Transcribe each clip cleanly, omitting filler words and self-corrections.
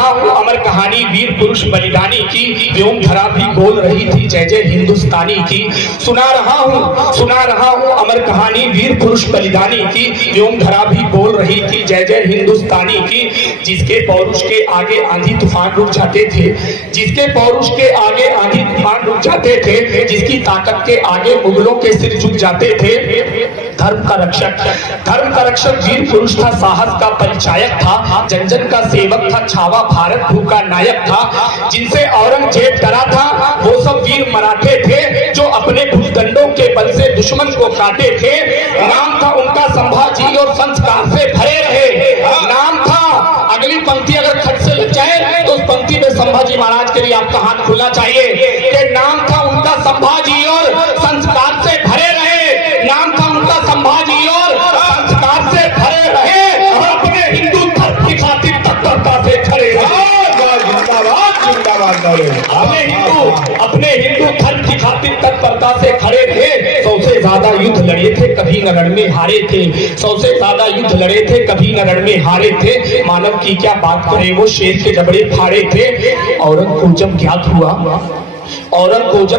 रहा हूँ अमर कहानी वीर पुरुष बलिदानी की, व्योम धरा भी बोल रही थी जय जय हिंदुस्तानी की। सुना रहा हूँ अमर कहानी वीर पुरुष बलिदानी की, व्योम धरा भी बोल रही थी जय जय हिंदुस्तानी की। जिसके पौरुष के आगे आंधी तूफान रुक जाते थे, जिसके पौरुष के आगे आंधी तूफान रुक जाते थे, जिसकी ताकत के आगे मुगलों के सिर झुक जाते थे। धर्म का रक्षक वीर पुरुष था, साहस का परिचायक था, जन जन का सेवक था, छावा भारत भू का नायक था। जिनसे औरंगजेब डरा था वो सब वीर मराठे थे, जो अपने भुजदंडों के बल से दुश्मन को काटे थे। नाम था उनका संभाजी और संस्कार से भरे रहे। नाम था, अगली पंक्ति अगर खट से लग जाए तो उस पंक्ति में संभाजी महाराज के लिए आपका हाथ खुलना चाहिए कि नाम था उनका संभाजी और संस्कार से भरे रहे। नाम था उनका संभाजी और संस्कार से भरे रहे और अपने हिंदू धर्म की खातिर तत्परता से खड़े रहे। अपने हिंदू धर्म की खातिर तत्परता से खड़े रहे। 100 से ज्यादा युद्ध लड़े थे, कभी न रण में हारे थे। 100 से ज्यादा युद्ध लड़े थे, कभी न रण में हारे थे। मानव की क्या बात करें, वो शेर के जबड़े फाड़े थे। औरत को जब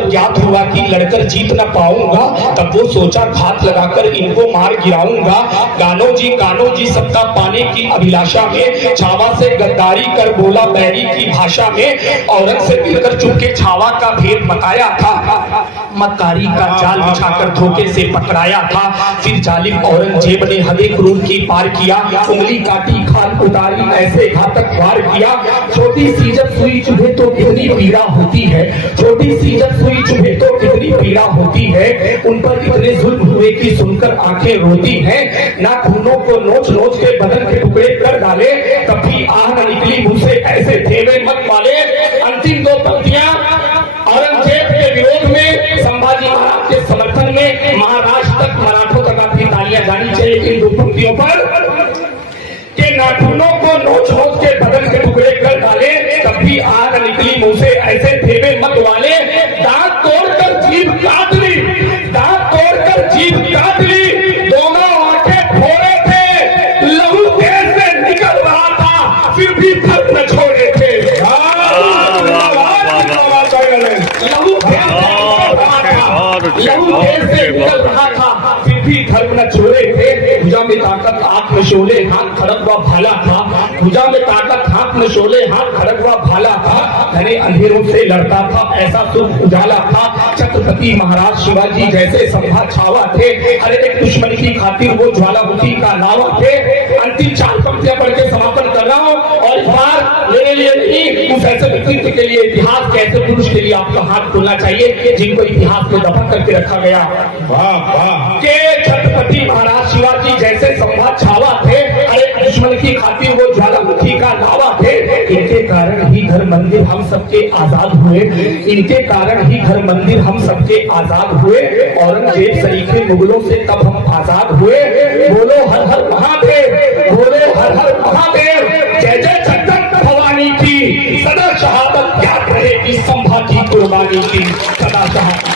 ज्ञात हुआ कि लड़कर जीत न पाऊंगा, तब वो सोचा घात लगाकर इनको मार गिराऊंगा। कान्हो जी सत्ता पाने की अभिलाषा में छावा से गद्दारी कर बोला बैरी की भाषा में। औरत से मिलकर चुपके छावा का भेद बताया था, मक्कारी का जाल बिछाकर धोखे से पकड़ाया था। फिर जालिम औरंगजेब ने हदे क्रूर की पार किया, उंगली काटी खाल उतारी ऐसे घातक वार किया। छोटी सी जब सुई चुभे तो कितनी पीड़ा होती है, छोटी सी जब सुई चुभे तो कितनी पीड़ा होती है। उन पर इतने जुल्म हुए कि सुनकर आंखें रोती हैं। नाखूनों को नोच नोच के बदन के टुकड़े कर डाले, कभी आह न निकली मुंह से ऐसे थे मत वाले। अंतिम 2 पंक्तियां औरंगजेब के विरोध में, संभाजी महाराज के समर्थन में। महाराष्ट्र तक मराठों तक आपकी तालियां जानी चाहिए इन 2 पंक्तियों पर कि नाखूनों को नोच नोच के बदन के टुकड़े कर डाले, कभी आग निकली मुंह से ऐसे थे मत वाले। दांत तोड़कर जीभ काट ली, दांत तोड़कर जीभ काट ली, दोनों आंखें फोड़े थे, लहू देह से निकल रहा था, फिर भी धर्म न छोड़े थे। लहू देह से निकल रहा था, फिर भी धर्म न छोड़े थे। भुजा में ताकत आंख में शोले, हाथ खड़क व भाला था। भुजा में ताकत हाथ में शोले, हाथ खड़क व भाला था। घने अंधेरों से लड़ता था, ऐसा सुख उजाला था। छत्रपति महाराज शिवाजी जैसे संभा छावा थे, हर एक दुश्मन की खातिर वो ज्वालामुखी का लावा थे। अंतिम 4 पंक्तियां पढ़ के समापन कर रहा हूँ, और इस बार मेरे लिए नहीं, उस ऐसे व्यक्तित्व के लिए, इतिहास के ऐसे पुरुष के लिए आपका हाथ खुलना चाहिए जिनको इतिहास में दफन करके रखा गया। के छत्रपति महाराज शिवाजी जैसे संभा छावा थे, हर एक दुश्मन की खातिर वो ज्वालामुखी का लावा थे। इनके कारण ही घर मंदिर हम सबके आजाद हुए, इनके कारण ही घर मंदिर हम सबके आजाद हुए। औरंगजेब सरीखे मुगलों से तब हम आजाद हुए। बोलो हर हर महादेव, बोलो हर हर महादेव, जय जय जगदम्ब भवानी की, सदा शहादत याद रहेगी संभा की कुर्बानी की, सदा शहादत।